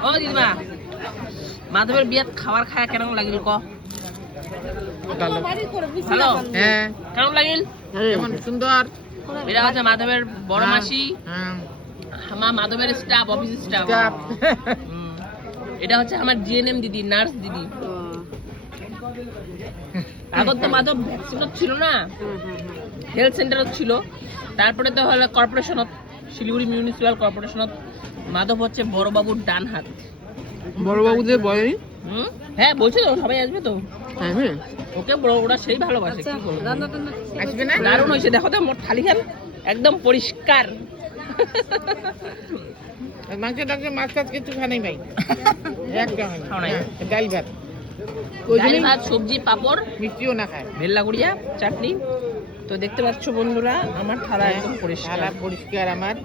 ও দিদিমা মাধবের বিয়াত খাবার খায় কেমন লাগিল ক ভালো হ্যাঁ কেমন লাগিল কেমন সুন্দর এটা হচ্ছে মাধবের বড় মাসি আমার মাধবের স্টাফ অফিস স্টাফ এটা হচ্ছে আমার জিএনএম দিদি নার্স দিদি আগত তো মাধব ভ্যাকসিন ছিল না হেলথ সেন্টার ছিল তারপরে তো হলো কর্পোরেশনত শিলিগুড়ি মিউনিসিপাল কর্পোরেশনত মাধব হচ্ছে বড় বাবুর ডান হাত বড় বাবুদের বয়স হ্যাঁ বলছে তো সবাই আসবে তো ওকে বড় ওরা সেই ভালোবাসে কি করবো আসবে না দারুণ হয়েছে দেখো তো মোট থালি খান একদম পরিষ্কার মাংস টাংস মাছ টাছ কিছু খানাই ভাই একদম খাও নাই। ডাল ভাত ডাল ভাত সবজি পাপড় মিষ্টিও না খায় ভেল্লা গুড়িয়া চাটনি তো দেখতে পাচ্ছ বন্ধুরা আমার থালা একদম পরিষ্কার পরিষ্কার আমার